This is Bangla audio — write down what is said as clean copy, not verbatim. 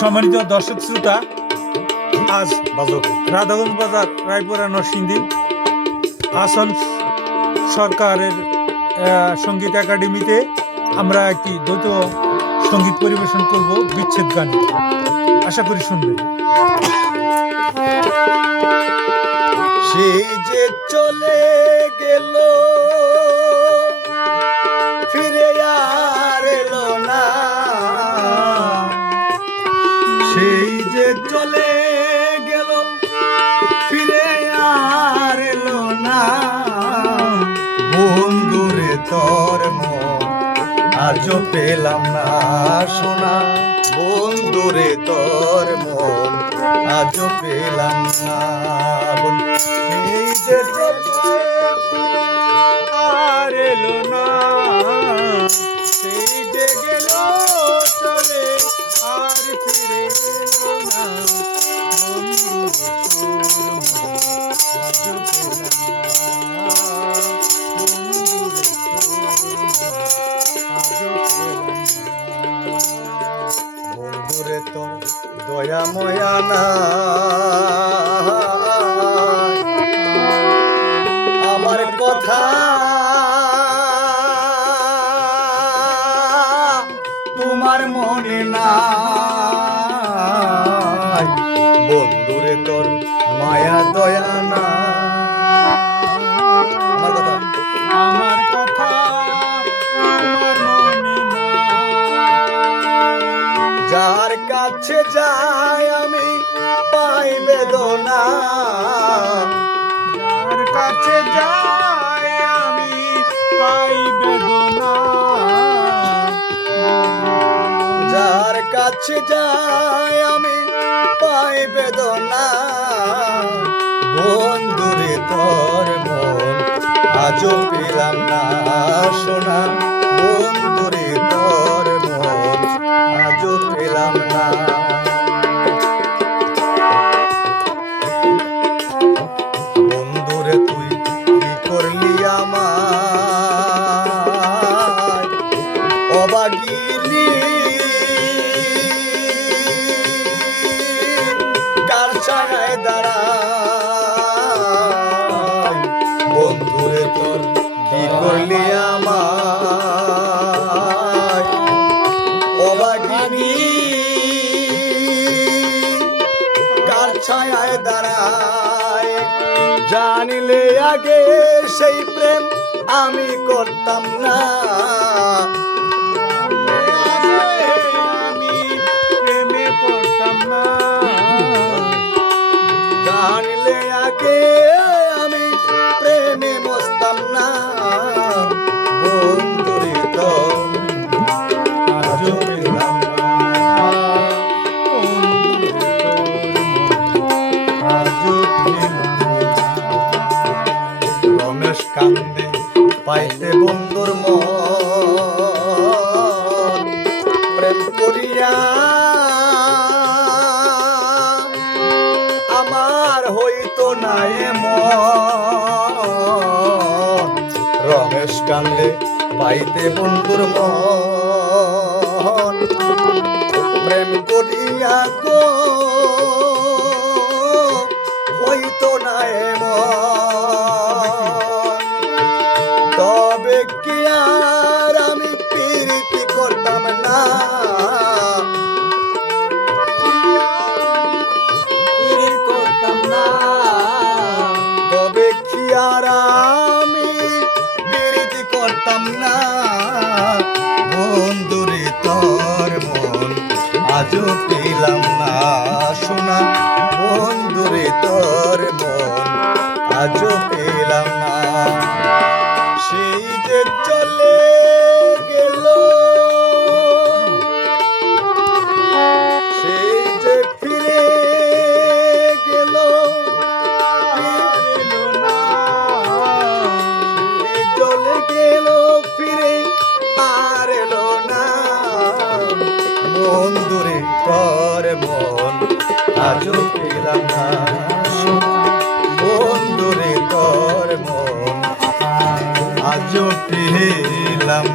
সম্মানিত দর্শক শ্রোতা, আজ রাধাগঞ্জ বাজার রায়পুরা নরসিংদী আসন সরকারের সঙ্গীত একাডেমিতে আমরা একটি দ্বৈত সঙ্গীত পরিবেশন করব বিচ্ছেদ গানে। আশা করি শুনবেন। সেই যে চলে গেল ফিরে আর এলো না, সেই যে চলে গেল ফিরে আর এলো না, বন্ধুরে তোর মন আজও পেলাম না শোনা, বন্ধুরে তোর মন আজও পেলাম না। সেই যে আর এলো না, সেই যে গেল চলে আর ফিরে এলো না, বন্ধু বন্ধুরে তোর দয়া ময়া না, আমার কথা তোমার মনে না, বন্ধুরে তোর মায়া দয়া না, আমার কথা আমার মনে না। যার কাছে যাই আমি পাই বেদনা, যার কাছে যাই আমি পাই বেদনা, যার কাছে যাই আমি পাই বেদনা, বন্ধুরে তোর মন আজও পেলাম না শোনা, বন্ধুরে তোর মন আজও পেলাম না। বন্ধুরে তুই কি করলি আমার অবাগিলি, কার ছায়ায় দাঁড়াই, বন্ধুরে তোর কি করলি আমার অবাগিনী, কার ছায়ায় দাঁড়ায়, জানিলে আগে সেই প্রেম আমি করতাম না, আমি প্রেমে পড়তাম না, জানিলে আগে আমি প্রেমে বসতাম না, বন্ধুরে তোর আজও পেলাম না, আজও পেলাম না। রমেশ কান্দে পাইতে বন্ধুর মন প্রেম করিয়া আমার হইতো না এমন, রমেশ কান্দে পাইতে বন্ধুর মন প্রেম করিয়া গো হইতো না এমন, তবে কি আর আমি প্রীতি করতাম না, করতাম না, তবে কি আর আমি প্রীতি করতাম না, বন্ধুরে তোর মন আজও পেলাম না শোনা, বন্ধুরে তোর মন আজও পেলাম না। সেই যে চলে গেল, সেই যে ফিরে গেল, চলে গেল ফিরে আর এলো না, বন্ধুরে তোর মন আজও পেলাম না, বন্ধুরে তোর মন আজও পেলাম।